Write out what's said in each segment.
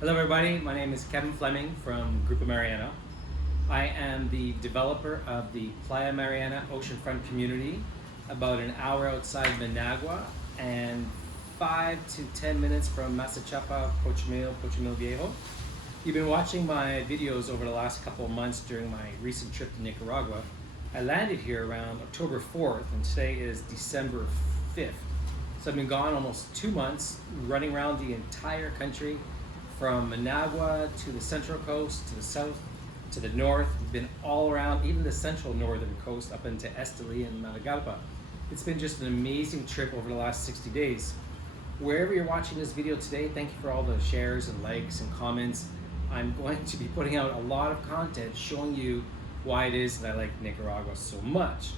Hello everybody, my name is Kevin Fleming from Playa Mariana. I am the developer of the Playa Mariana oceanfront community, about an hour outside Managua and 5 to 10 minutes from Masachapa, Pochimil Viejo. You've been watching my videos over the last couple of months during my recent trip to Nicaragua. I landed here around October 4th and today is December 5th. So I've been gone almost 2 months, running around the entire country, from Managua to the central coast, to the south, to the north. We've been all around, even the central northern coast up into Esteli and Matagalpa. It's been just an amazing trip over the last 60 days. Wherever you're watching this video today, thank you for all the shares and likes and comments. I'm going to be putting out a lot of content showing you why it is that I like Nicaragua so much.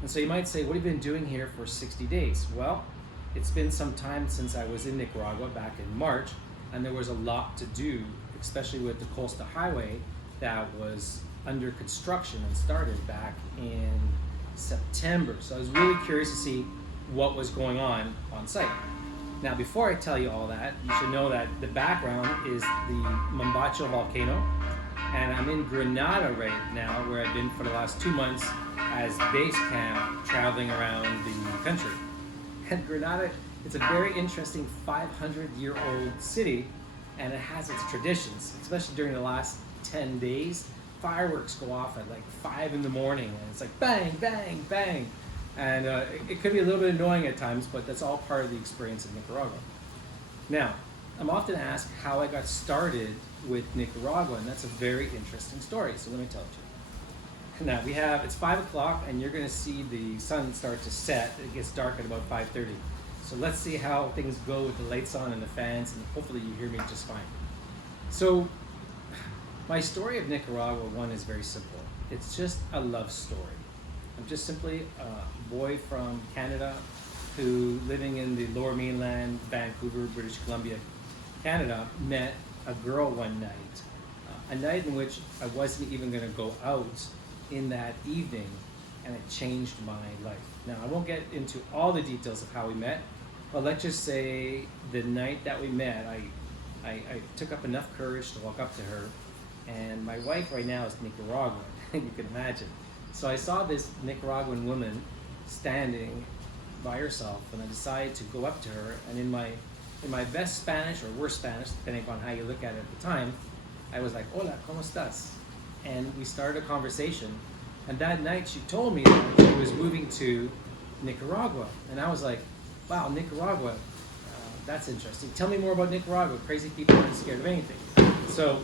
And so you might say, what have you been doing here for 60 days? Well, it's been some time since I was in Nicaragua back in March, and there was a lot to do, especially with the Coastal Highway that was under construction and started back in September. So I was really curious to see what was going on site. Now, before I tell you all that, you should know that the background is the Mombacho volcano, and I'm in Granada right now, where I've been for the last 2 months as base camp, traveling around the country. And Granada, it's a very interesting 500-year-old city, and it has its traditions, especially during the last 10 days. Fireworks go off at like 5 in the morning, and it's like bang, bang, bang. And it could be a little bit annoying at times, but that's all part of the experience in Nicaragua. Now, I'm often asked how I got started with Nicaragua, and that's a very interesting story, so let me tell it to you. Now, it's 5 o'clock, and you're gonna see the sun start to set. It gets dark at about 5:30. So let's see how things go with the lights on and the fans, and hopefully you hear me just fine. So my story of Nicaragua, one, is very simple. It's just a love story. I'm just simply a boy from Canada who, living in the lower mainland, Vancouver, British Columbia, Canada, met a girl one night. A night in which I wasn't even gonna go out in that evening, and it changed my life. Now, I won't get into all the details of how we met, but let's just say the night that we met, I took up enough courage to walk up to her, and my wife right now is Nicaraguan, you can imagine. So I saw this Nicaraguan woman standing by herself, and I decided to go up to her, and in my best Spanish, or worst Spanish, depending upon how you look at it at the time, I was like, hola, ¿cómo estás? And we started a conversation. And that night she told me that she was moving to Nicaragua. And I was like, wow, Nicaragua, that's interesting. Tell me more about Nicaragua. Crazy people aren't scared of anything. So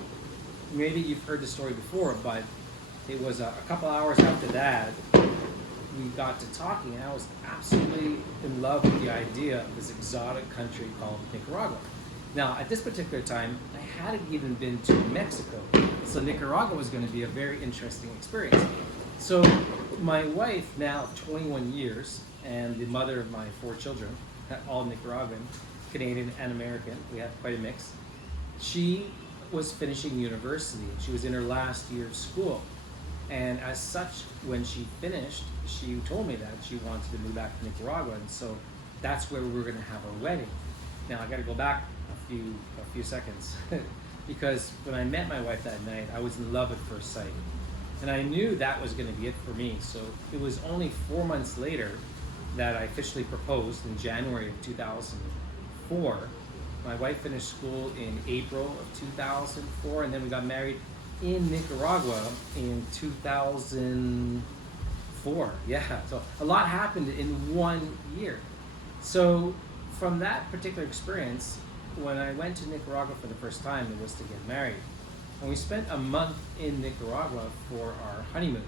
maybe you've heard the story before, but it was a couple hours after that, we got to talking, and I was absolutely in love with the idea of this exotic country called Nicaragua. Now, at this particular time, I hadn't even been to Mexico, so Nicaragua was going to be a very interesting experience. So my wife, now of 21 years, and the mother of my 4 children, all Nicaraguan, Canadian and American, we have quite a mix, she was finishing university, and she was in her last year of school. And as such, when she finished, she told me that she wanted to move back to Nicaragua, and so that's where we were going to have our wedding. Now, I got to go back a few seconds, because when I met my wife that night, I was in love at first sight. And I knew that was going to be it for me. So it was only 4 months later that I officially proposed in January of 2004. My wife finished school in April of 2004, and then we got married in Nicaragua in 2004. Yeah, so a lot happened in 1 year. So from that particular experience, when I went to Nicaragua for the first time, it was to get married. And we spent a month in Nicaragua for our honeymoon.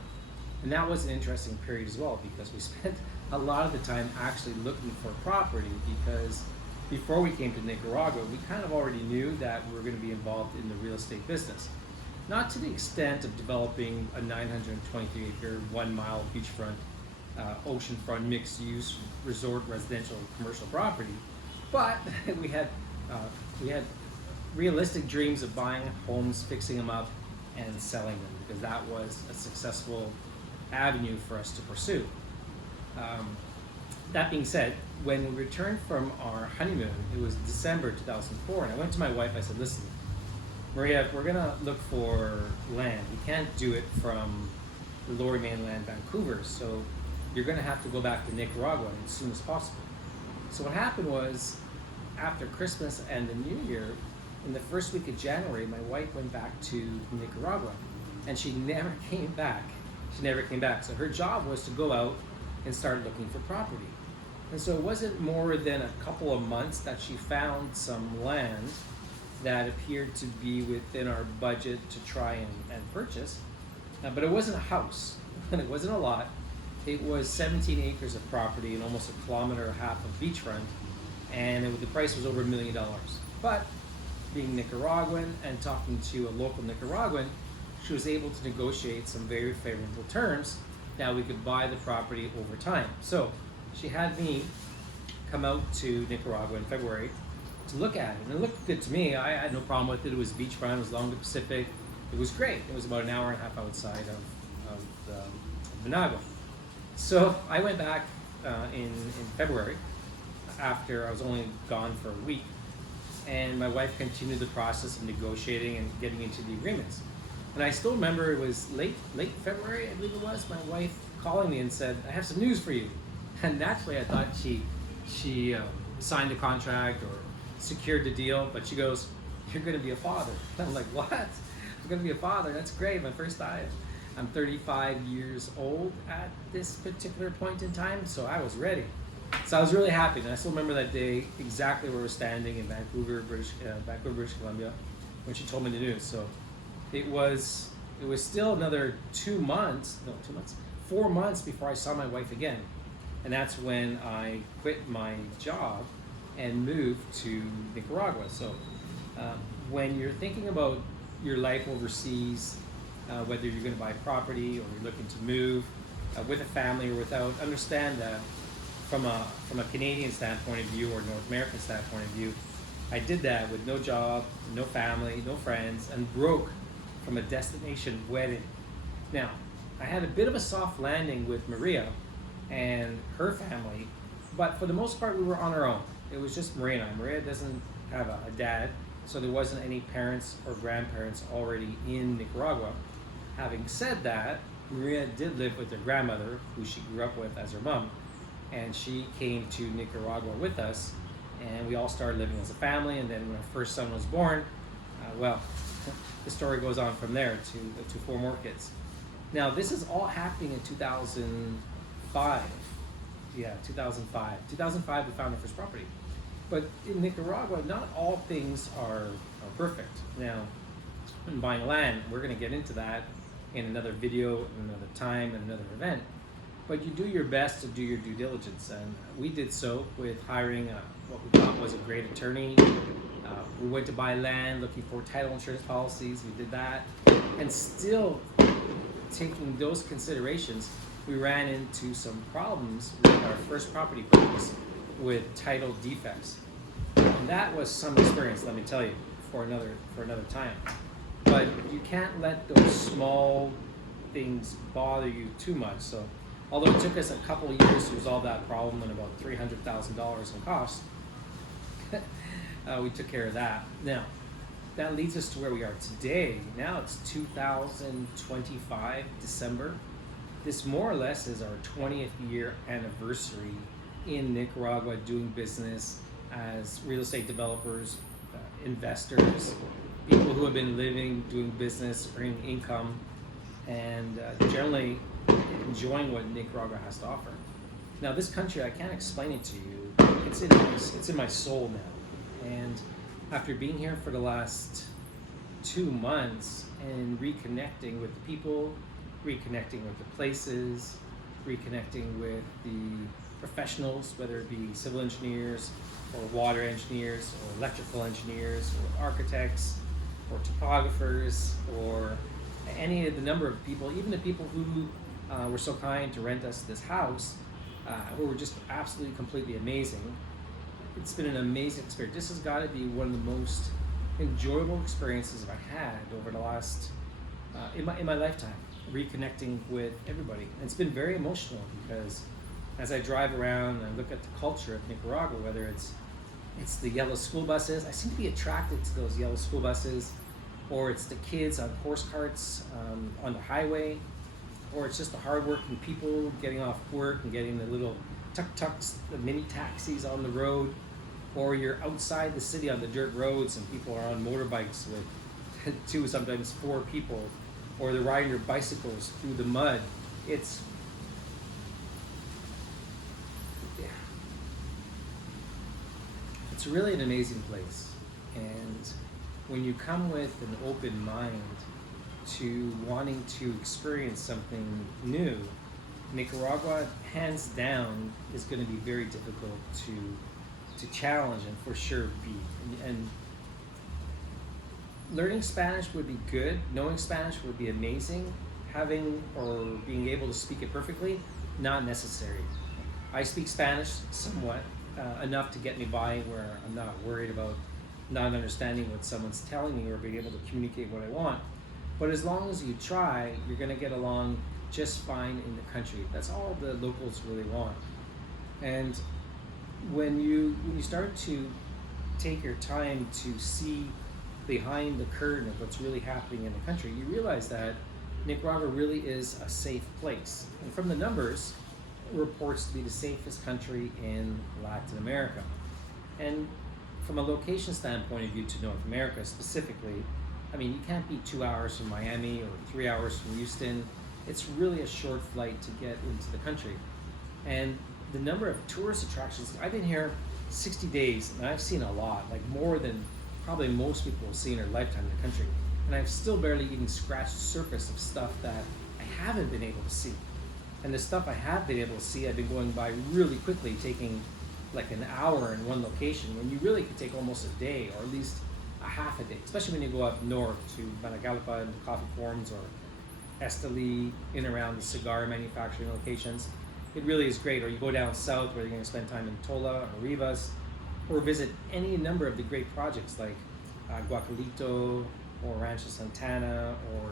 And that was an interesting period as well, because we spent a lot of the time actually looking for property, because before we came to Nicaragua, we kind of already knew that we were going to be involved in the real estate business. Not to the extent of developing a 923-acre, 1-mile beachfront, oceanfront, mixed-use, resort, residential, commercial property, but we had realistic dreams of buying homes, fixing them up, and selling them, because that was a successful avenue for us to pursue. That being said, when we returned from our honeymoon, it was December 2004, and I went to my wife, I said, listen, Maria, if we're gonna look for land, we can't do it from the lower mainland Vancouver, so you're gonna have to go back to Nicaragua as soon as possible. So what happened was, after Christmas and the New Year, in the first week of January, my wife went back to Nicaragua, and she never came back. She never came back. So her job was to go out and start looking for property. And so it wasn't more than a couple of months that she found some land that appeared to be within our budget to try and purchase. But it wasn't a house, and it wasn't a lot. It was 17 acres of property and almost 1.5 kilometers of beachfront, and the price was over $1 million. But being Nicaraguan and talking to a local Nicaraguan, she was able to negotiate some very favorable terms that we could buy the property over time. So she had me come out to Nicaragua in February to look at it, and it looked good to me. I had no problem with it. It was beachfront, it was along the Pacific. It was great. It was about an hour and a half outside of Managua. So I went back in February after I was only gone for a week, and my wife continued the process of negotiating and getting into the agreements. And I still remember it was late February, I believe it was, my wife calling me and said, "I have some news for you." And naturally I thought she signed a contract or secured the deal, but she goes, "You're going to be a father." And I'm like, "What? I'm going to be a father? That's great, my first time." I'm 35 years old at this particular point in time, so I was ready. So I was really happy, and I still remember that day exactly where we're standing in Vancouver, British Columbia, when she told me the news. So it was still another 4 months before I saw my wife again. And that's when I quit my job and moved to Nicaragua. So when you're thinking about your life overseas, whether you're going to buy property or you're looking to move with a family or without, understand that from a Canadian standpoint of view or North American standpoint of view, I did that with no job, no family, no friends, and broke from a destination wedding. Now, I had a bit of a soft landing with Maria and her family, but for the most part we were on our own. It was just Maria and I. Maria doesn't have a dad, so there wasn't any parents or grandparents already in Nicaragua. Having said that, Maria did live with her grandmother, who she grew up with as her mom, and she came to Nicaragua with us, and we all started living as a family. And then when our first son was born, well, the story goes on from there to 4 more kids. Now, this is all happening in 2005. Yeah, 2005. 2005, we found our first property. But in Nicaragua, not all things are perfect. Now, when buying land, we're going to get into that in another video, another time, and another event. But you do your best to do your due diligence, and we did so with hiring what we thought was a great attorney. We went to buy land, looking for title insurance policies. We did that, and still taking those considerations, we ran into some problems with our first property purchase with title defects. And that was some experience, let me tell you, for another time. But you can't let those small things bother you too much. So although it took us a couple of years to resolve that problem and about $300,000 in cost, we took care of that. Now, that leads us to where we are today. Now it's 2025, December. This more or less is our 20th year anniversary in Nicaragua doing business as real estate developers, investors, people who have been living, doing business, earning income, and generally enjoying what Nicaragua has to offer. Now, this country, I can't explain it to you. It's in my soul now. And after being here for the last 2 months and reconnecting with the people, reconnecting with the places, reconnecting with the professionals, whether it be civil engineers or water engineers or electrical engineers or architects or topographers or any of the number of people, even the people who were so kind to rent us this house, who were just absolutely, completely amazing. It's been an amazing experience. This has got to be one of the most enjoyable experiences I've had over the last, in my lifetime, reconnecting with everybody. And it's been very emotional because as I drive around and I look at the culture of Nicaragua, whether it's the yellow school buses, I seem to be attracted to those yellow school buses, or it's the kids on horse carts on the highway, or it's just the hardworking people getting off work and getting the little tuk-tuks, the mini taxis on the road, or you're outside the city on the dirt roads and people are on motorbikes with two, sometimes four people, or they're riding their bicycles through the mud. It's really an amazing place. And when you come with an open mind to wanting to experience something new, Nicaragua, hands down, is going to be very difficult to challenge and for sure beat. And learning Spanish would be good. Knowing Spanish would be amazing. Having or being able to speak it perfectly, not necessary. I speak Spanish somewhat, enough to get me by where I'm not worried about not understanding what someone's telling me or being able to communicate what I want. But as long as you try, you're going to get along just fine in the country. That's all the locals really want. And when you start to take your time to see behind the curtain of what's really happening in the country, you realize that Nicaragua really is a safe place. And from the numbers, it reports to be the safest country in Latin America. And from a location standpoint of view to North America specifically, I mean, you can't be 2 hours from Miami or 3 hours from Houston. It's really a short flight to get into the country. And the number of tourist attractions, I've been here 60 days and I've seen a lot, like more than probably most people will see in their lifetime in the country. And I've still barely even scratched the surface of stuff that I haven't been able to see. And the stuff I have been able to see, I've been going by really quickly, taking like an hour in one location, when you really could take almost a day, or at least a half a day, especially when you go up north to Managalpa and the coffee farms, or Esteli, in around the cigar manufacturing locations. It really is great. Or you go down south where you're going to spend time in Tola or Rivas, or visit any number of the great projects like Guacalito or Rancho Santana or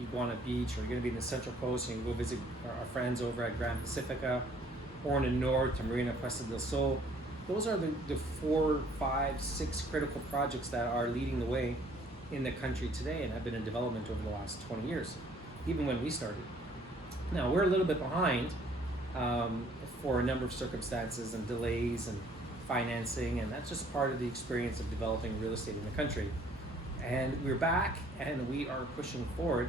Iguana Beach, or you're going to be in the Central Coast and you can go visit our friends over at Grand Pacifica, or in the north to Marina Puesta del Sol. Those are the 4, 5, 6 critical projects that are leading the way in the country today and have been in development over the last 20 years, even when we started. Now, we're a little bit behind for a number of circumstances and delays and financing, and that's just part of the experience of developing real estate in the country. And we're back and we are pushing forward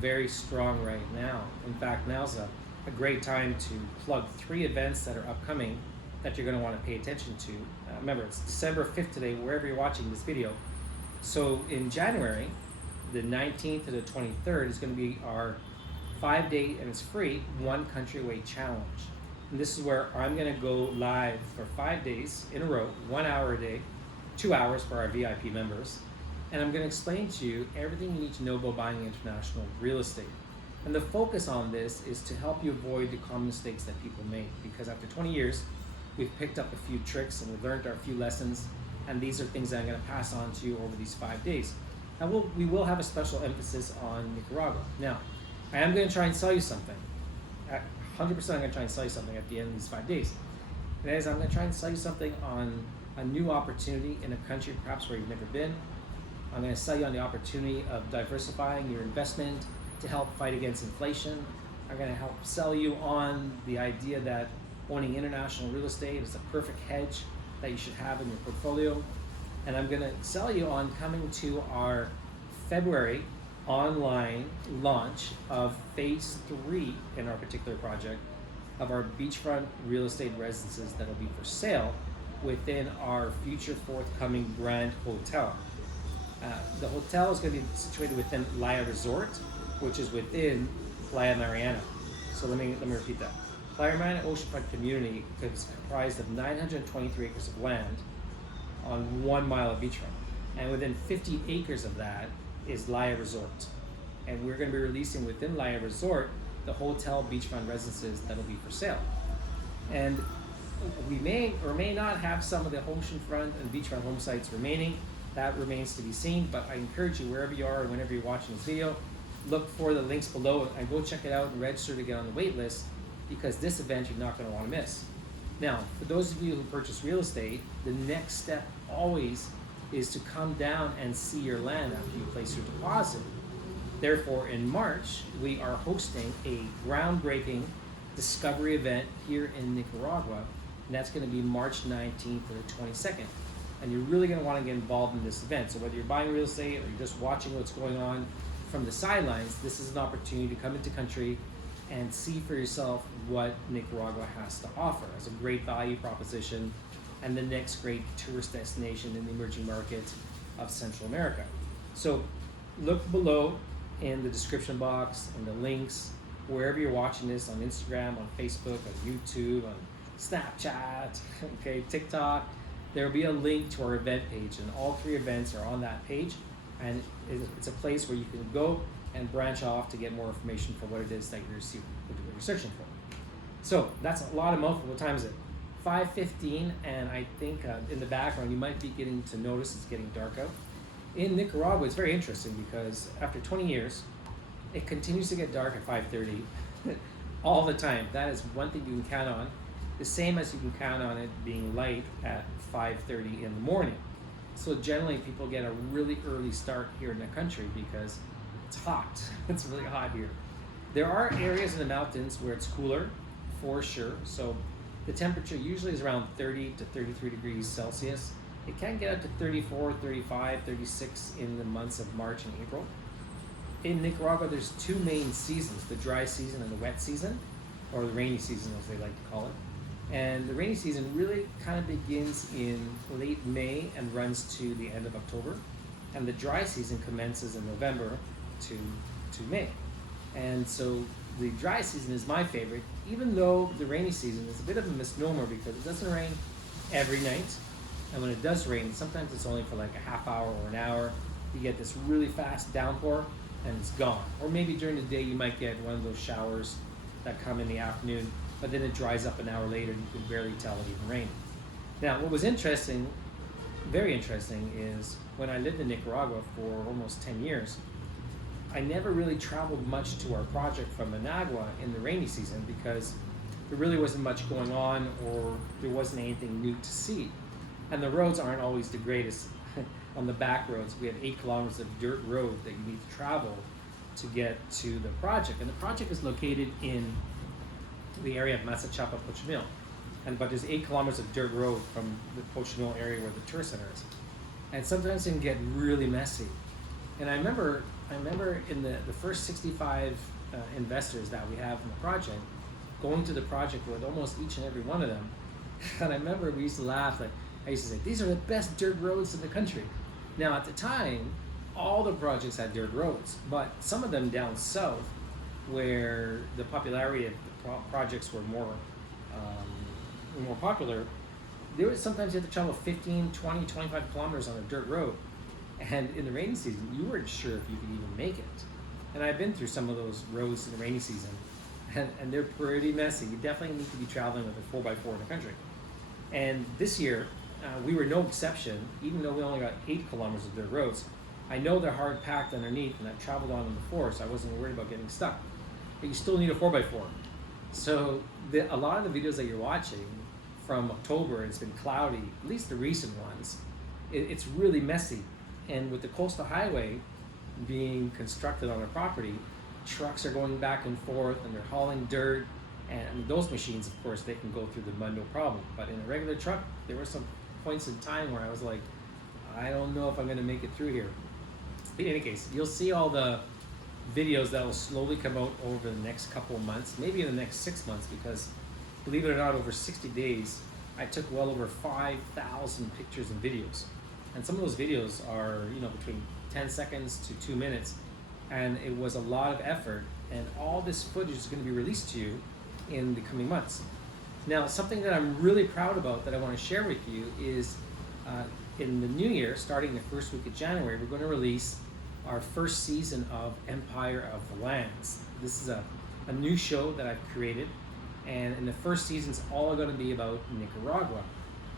very strong right now. In fact, now's a great time to plug 3 events that are upcoming that you're going to want to pay attention to. Remember, it's December 5th today, wherever you're watching this video. So in January, the 19th to the 23rd is going to be our 5-day, and it's free, One Country Away Challenge. And this is where I'm going to go live for 5 days in a row, 1 hour a day, 2 hours for our VIP members. And I'm going to explain to you everything you need to know about buying international real estate. And the focus on this is to help you avoid the common mistakes that people make, because after 20 years, we've picked up a few tricks and we've learned our few lessons, and these are things that I'm going to pass on to you over these 5 days. And we will have a special emphasis on Nicaragua. Now, I am going to try and sell you something. 100% I'm going to try and sell you something at the end of these 5 days. That is, I'm going to try and sell you something on a new opportunity in a country perhaps where you've never been. I'm going to sell you on the opportunity of diversifying your investment to help fight against inflation. I'm going to help sell you on the idea that owning international real estate is a perfect hedge that you should have in your portfolio. And I'm going to sell you on coming to our February online launch of phase 3 in our particular project of our beachfront real estate residences that will be for sale within our future forthcoming Grand Hotel. The hotel is going to be situated within Playa Resort, which is within Playa Mariana. So let me repeat that. Playa Mariana Oceanfront Community is comprised of 923 acres of land on 1 mile of beachfront. And within 50 acres of that is Playa Resort. And we're going to be releasing within Playa Resort the hotel beachfront residences that will be for sale. And we may or may not have some of the oceanfront and beachfront home sites remaining. That remains to be seen, but I encourage you, wherever you are and whenever you're watching this video, look for the links below and go check it out and register to get on the wait list, because this event you're not going to want to miss. Now, for those of you who purchase real estate, the next step always is to come down and see your land after you place your deposit. Therefore, in March, we are hosting a groundbreaking discovery event here in Nicaragua, and that's going to be March 19th to the 22nd. And you're really going to want to get involved in this event. So whether you're buying real estate or you're just watching what's going on from the sidelines, this is an opportunity to come into country and see for yourself what Nicaragua has to offer as a great value proposition and the next great tourist destination in the emerging market of Central America. So look below in the description box and the links, wherever you're watching this, on Instagram, on Facebook, on YouTube, on Snapchat, okay, TikTok. There will be a link to our event page, and all 3 events are on that page, and it's a place where you can go and branch off to get more information for what it is that you're searching for. So that's a lot of mouthful. What time is it? 5:15, and I think in the background you might be getting to notice it's getting dark out. In Nicaragua, it's very interesting because after 20 years, it continues to get dark at 5:30 all the time. That is one thing you can count on. The same as you can count on it being light at 5:30 in the morning. So generally people get a really early start here in the country because it's hot. It's really hot here. There are areas in the mountains where it's cooler, for sure. So the temperature usually is around 30 to 33 degrees Celsius. It can get up to 34, 35, 36 in the months of March and April. In Nicaragua, there's 2 main seasons, the dry season and the wet season, or the rainy season as they like to call it. And the rainy season really kind of begins in late May and runs to the end of October. And the dry season commences in November to May. And so the dry season is my favorite, even though the rainy season is a bit of a misnomer because it doesn't rain every night. And when it does rain, sometimes it's only for like a half hour or an hour. You get this really fast downpour and it's gone. Or maybe during the day you might get one of those showers that come in the afternoon, but then it dries up an hour later and you can barely tell it even rained. Now, what was interesting, very interesting, is when I lived in Nicaragua for almost 10 years, I never really traveled much to our project from Managua in the rainy season because there really wasn't much going on or there wasn't anything new to see. And the roads aren't always the greatest. On the back roads, we have 8 kilometers of dirt road that you need to travel to get to the project. And the project is located in the area of Masachapa, Pochimil. But there's 8 kilometers of dirt road from the Pochimil area where the tourist center is. And sometimes it can get really messy. And I remember in the first 65 investors that we have in the project, going to the project with almost each and every one of them. And I remember we used to laugh, like, I used to say, these are the best dirt roads in the country. Now at the time, all the projects had dirt roads, but some of them down south, where the popularity of the projects were more popular, there was sometimes you had to travel 15, 20, 25 kilometers on a dirt road. And in the rainy season, you weren't sure if you could even make it. And I've been through some of those roads in the rainy season, and they're pretty messy. You definitely need to be traveling with a 4x4 in the country. And this year, we were no exception, even though we only got 8 kilometers of dirt roads. I know they're hard packed underneath, and I've traveled on them before, so I wasn't worried about getting stuck. But you still need a 4x4. So a lot of the videos that you're watching from October, it's been cloudy, at least the recent ones, it's really messy. And with the coastal highway being constructed on our property, trucks are going back and forth and they're hauling dirt. And those machines, of course, they can go through the mud no problem. But in a regular truck, there were some points in time where I was like, I don't know if I'm going to make it through here. In any case, you'll see all the videos that will slowly come out over the next couple of months, maybe in the next 6 months, because believe it or not, over 60 days, I took well over 5,000 pictures and videos. And some of those videos are, between 10 seconds to 2 minutes. And it was a lot of effort. And all this footage is going to be released to you in the coming months. Now, something that I'm really proud about that I want to share with you is in the new year, starting the first week of January, we're going to release our first season of Empire of the Lands. This is a new show that I've created, and in the first season, it's all going to be about Nicaragua.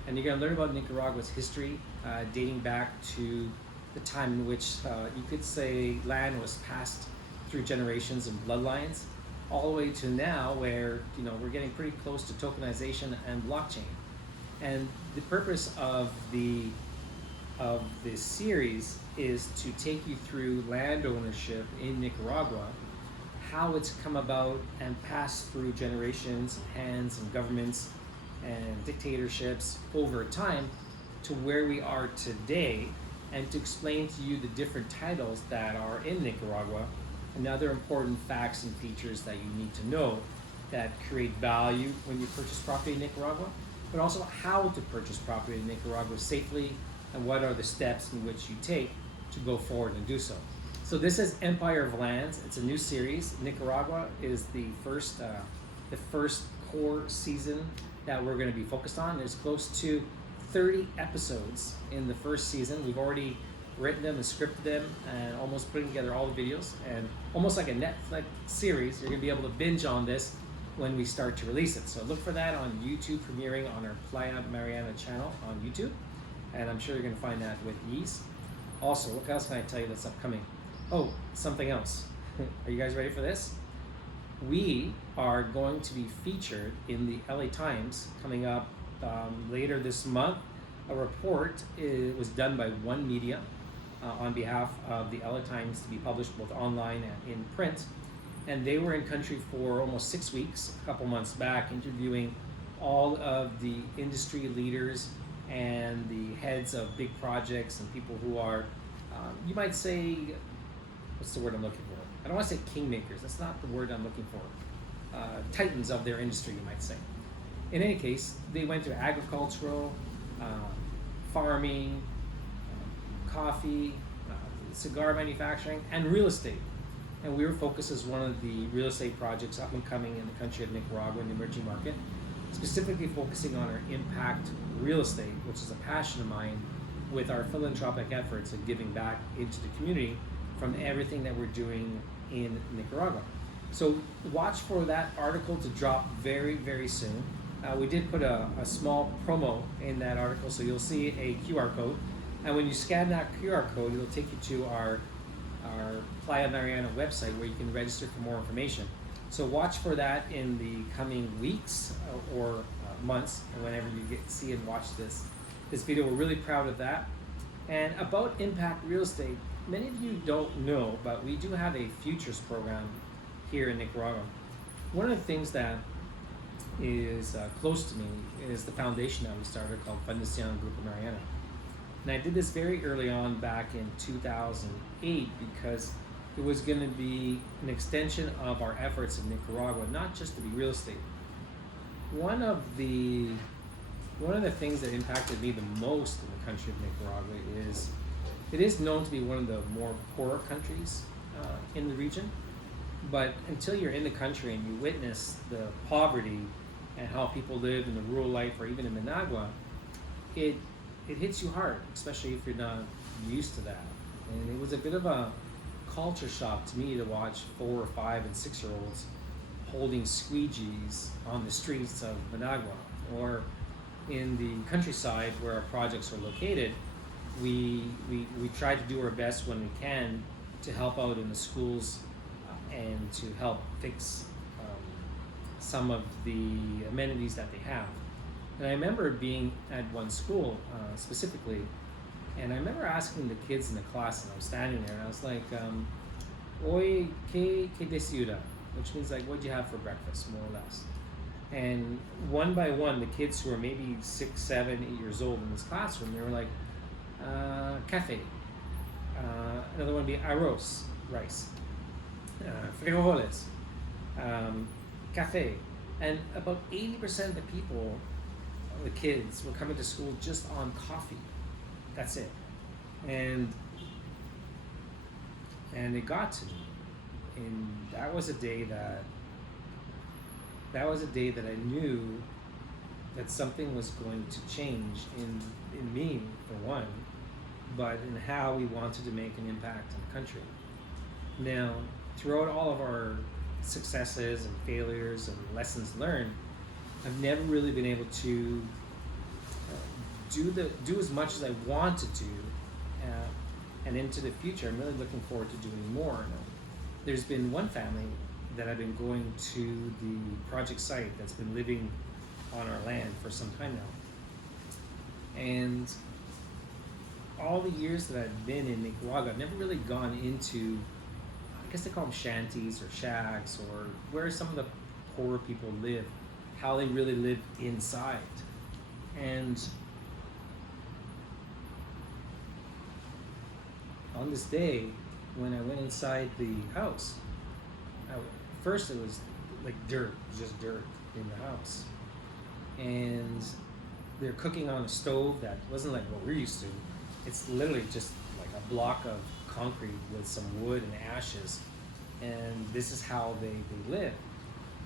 And you're going to learn about Nicaragua's history, dating back to the time in which you could say land was passed through generations and bloodlines, all the way to now where we're getting pretty close to tokenization and blockchain. And the purpose of the of this series is to take you through land ownership in Nicaragua, how it's come about and passed through generations, hands, and governments and dictatorships over time to where we are today, and to explain to you the different titles that are in Nicaragua and other important facts and features that you need to know that create value when you purchase property in Nicaragua, but also how to purchase property in Nicaragua safely and what are the steps in which you take to go forward and do so. So this is Empire of Lands. It's a new series. Nicaragua is the first core season that we're going to be focused on. There's close to 30 episodes in the first season. We've already written them and scripted them and almost putting together all the videos, and almost like a Netflix series, you're going to be able to binge on this when we start to release it. So look for that on YouTube, premiering on our Playa Mariana channel on YouTube, and I'm sure you're going to find that with ease. Also, what else can I tell you that's upcoming? Oh, something else. Are you guys ready for this? We are going to be featured in the LA Times coming up later this month. A report was done by One Media on behalf of the LA Times to be published both online and in print. And they were in country for almost 6 weeks, a couple months back, interviewing all of the industry leaders and the heads of big projects and people who are, you might say, what's the word I'm looking for? I don't want to say kingmakers, that's not the word I'm looking for. Titans of their industry, you might say. In any case, they went to agricultural, farming, coffee, cigar manufacturing, and real estate. And we were focused as one of the real estate projects up and coming in the country of Nicaragua, in the emerging market, specifically focusing on our impact real estate, which is a passion of mine, with our philanthropic efforts of giving back into the community from everything that we're doing in Nicaragua. So watch for that article to drop very, very soon. We did put a small promo in that article, so you'll see a QR code. And when you scan that QR code, it'll take you to our Playa Mariana website where you can register for more information. So watch for that in the coming weeks or months, whenever you see and watch this video. We're really proud of that. And about impact real estate, many of you don't know, but we do have a futures program here in Nicaragua. One of the things that is close to me is the foundation that we started called Fundación Grupo Mariana. And I did this very early on back in 2008 because it was going to be an extension of our efforts in Nicaragua, not just to be real estate. One of the things that impacted me the most in the country of Nicaragua is it is known to be one of the more poorer countries in the region, but until you're in the country and you witness the poverty and how people live in the rural life, or even in Managua, it hits you hard, especially if you're not used to that. And it was a bit of a culture shock to me to watch 4, 5, and 6-year-olds holding squeegees on the streets of Managua, or in the countryside where our projects are located. We try to do our best when we can to help out in the schools and to help fix some of the amenities that they have. And I remember being at one school specifically, and I remember asking the kids in the class, and I was standing there, and I was like, "Oye, ¿qué desayuda?" Which means like, "What'd you have for breakfast?" more or less. And one by one, the kids who were maybe 6, 7, 8 years old in this classroom, they were like, "Café." Another one would be arroz, rice. Frijoles, café. And about 80% of the people, the kids, were coming to school just on coffee. That's it. And it got to me. And that was a day that I knew that something was going to change in me, for one, but in how we wanted to make an impact in the country. Now, throughout all of our successes and failures and lessons learned, I've never really been able to do as much as I wanted to, and into the future, I'm really looking forward to doing more. There's been one family that I've been going to the project site that's been living on our land for some time now, and all the years that I've been in Nicaragua, I've never really gone into, I guess they call them shanties or shacks, or where some of the poorer people live, how they really live inside. And on this day, when I went inside the house, first it was like dirt, just dirt in the house. And they're cooking on a stove that wasn't like what we're used to. It's literally just like a block of concrete with some wood and ashes. And this is how they live.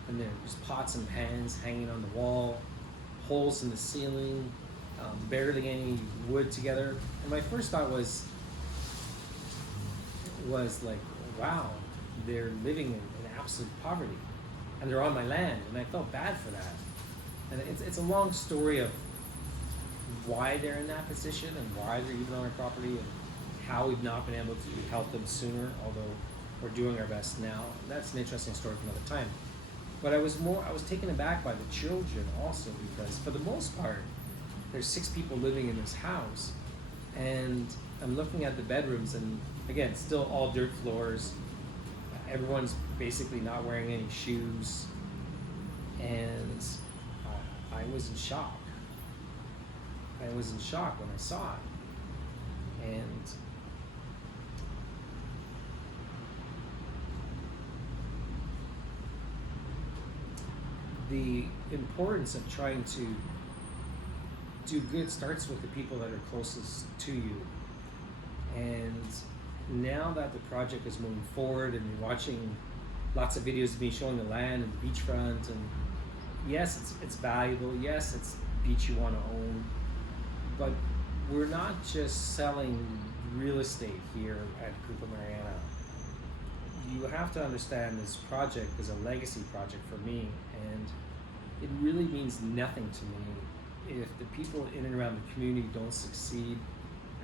And there's pots and pans hanging on the wall, holes in the ceiling, barely any wood together. And my first thought was like, wow, they're living in absolute poverty, and they're on my land, and I felt bad for that. And it's a long story of why they're in that position and why they're even on our property, and how we've not been able to help them sooner, although we're doing our best now. That's an interesting story for another time. But I was taken aback by the children also, because for the most part, there's 6 people living in this house, and I'm looking at the bedrooms, and again, still all dirt floors. Everyone's basically not wearing any shoes, and I was in shock. I was in shock when I saw it, and the importance of trying to do good starts with the people that are closest to you. And now that the project is moving forward, and you're watching lots of videos of me showing the land and the beachfront, and yes, it's valuable, yes, it's beach you want to own, but we're not just selling real estate here at Grupo Mariana. You have to understand this project is a legacy project for me, and it really means nothing to me if the people in and around the community don't succeed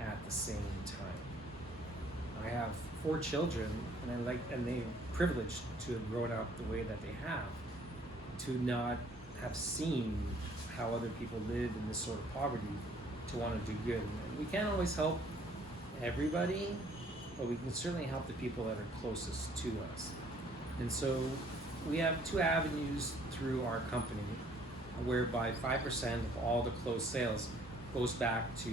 at the same time. I have 4 children, and they're privileged to have grown up the way that they have, to not have seen how other people live in this sort of poverty, to want to do good. And we can't always help everybody, but we can certainly help the people that are closest to us. And so we have 2 avenues through our company, whereby 5% of all the closed sales goes back to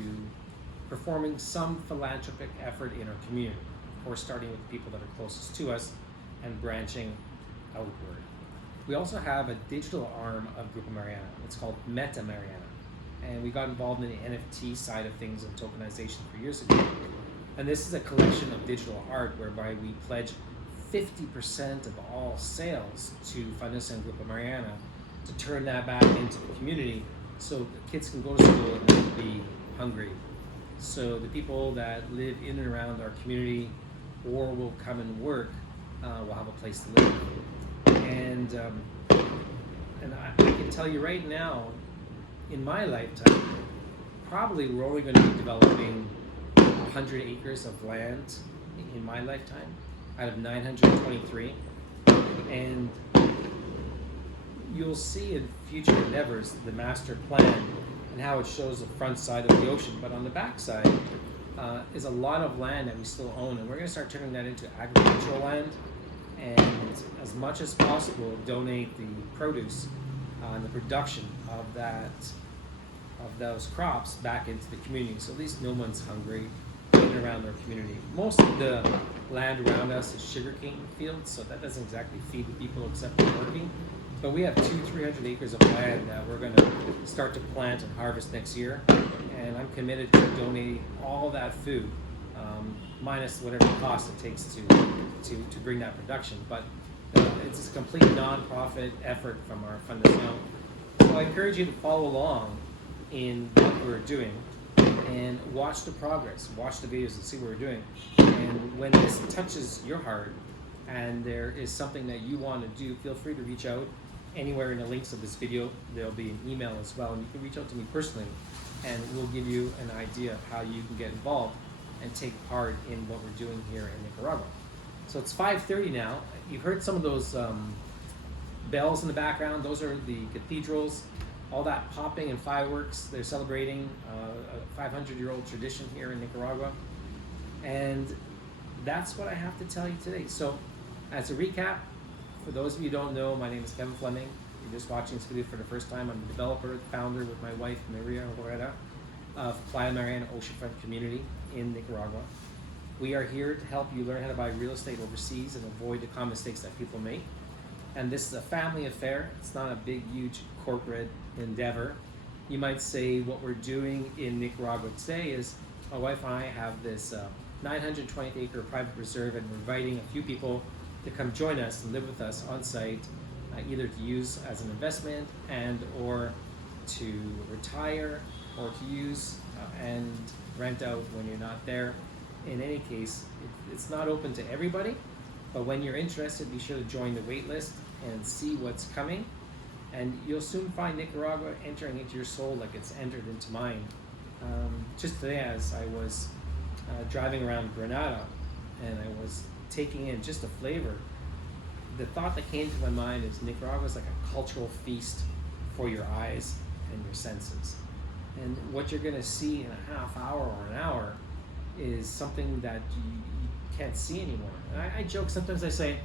performing some philanthropic effort in our community, or starting with the people that are closest to us and branching outward. We also have a digital arm of Grupo Mariana. It's called Meta Mariana, and we got involved in the NFT side of things and tokenization 3 years ago. And this is a collection of digital art whereby we pledge 50% of all sales to Fundación Grupo Mariana to turn that back into the community, so the kids can go to school and not be hungry. So the people that live in and around our community or will come and work will have a place to live. And I can tell you right now, in my lifetime, probably we're only going to be developing 100 acres of land in my lifetime out of 923. And you'll see in future endeavors the master plan and how it shows the front side of the ocean, but on the back side is a lot of land that we still own, and we're going to start turning that into agricultural land, and as much as possible donate the produce and the production of those crops back into the community, so at least no one's hungry in and around our community. Most of the land around us is sugarcane fields, so that doesn't exactly feed the people except for working. But we have 200-300 acres of land that we're going to start to plant and harvest next year, and I'm committed to donating all that food, minus whatever cost it takes to bring that production. But it's a complete non-profit effort from our Fundación. So I encourage you to follow along in what we're doing and watch the progress, watch the videos and see what we're doing. And when this touches your heart and there is something that you want to do, feel free to reach out. Anywhere in the links of this video, there'll be an email as well, and you can reach out to me personally, and we'll give you an idea of how you can get involved and take part in what we're doing here in Nicaragua. So it's 5:30 now. You've heard some of those bells in the background. Those are the cathedrals all that popping and fireworks. They're celebrating a 500-year-old tradition here in Nicaragua. And that's what I have to tell you today. So as a recap, for those of you who don't know, my name is Kevin Fleming. You're just watching this video for the first time. I'm the developer, founder with my wife, Maria Herrera, of Playa Mariana Oceanfront Community in Nicaragua. We are here to help you learn how to buy real estate overseas and avoid the common mistakes that people make. And this is a family affair. It's not a big, huge corporate endeavor. You might say what we're doing in Nicaragua today is my wife and I have this 920-acre private reserve, and we're inviting a few people to come join us and live with us on site, either to use as an investment and or to retire or to use and rent out when you're not there. In any case, it's not open to everybody, but when you're interested, be sure to join the wait list and see what's coming. And you'll soon find Nicaragua entering into your soul like it's entered into mine. Just today, as I was driving around Granada and I was taking in just a flavor, the thought that came to my mind is Nicaragua is like a cultural feast for your eyes and your senses. And what you're gonna see in a half hour or an hour is something that you can't see anymore. And I joke, sometimes I say,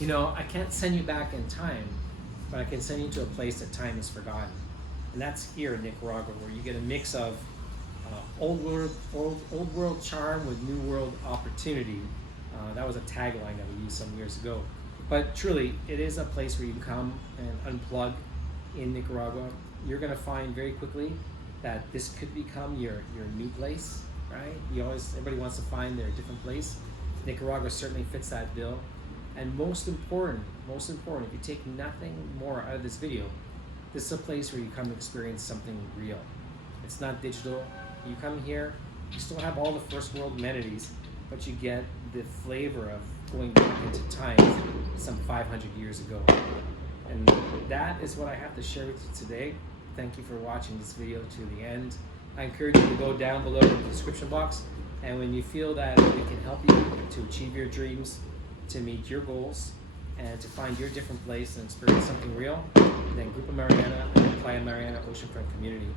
you know, I can't send you back in time, but I can send you to a place that time is forgotten. And that's here in Nicaragua, where you get a mix of old world charm with new world opportunity. That was a tagline that we used some years ago. But truly, it is a place where you can come and unplug in Nicaragua. You're gonna find very quickly that this could become your new place, right? Everybody wants to find their different place. Nicaragua certainly fits that bill. And most important, if you take nothing more out of this video, this is a place where you come experience something real. It's not digital. You come here, you still have all the first world amenities, but you get the flavor of going back into time some 500 years ago. And that is what I have to share with you today. Thank you for watching this video to the end. I encourage you to go down below in the description box, and when you feel that we can help you to achieve your dreams, to meet your goals, and to find your different place and experience something real, then Grupo Mariana and Playa Mariana Oceanfront Community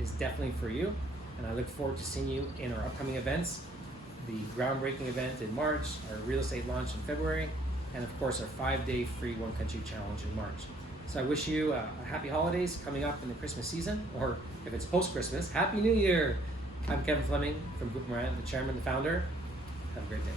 is definitely for you. And I look forward to seeing you in our upcoming events, the groundbreaking event in March, our real estate launch in February, and of course our 5-day free One Country Challenge in March. So I wish you a happy holidays coming up in the Christmas season, or if it's post-Christmas, Happy New Year! I'm Kevin Fleming from Grupo Mariana, the chairman, the founder. Have a great day.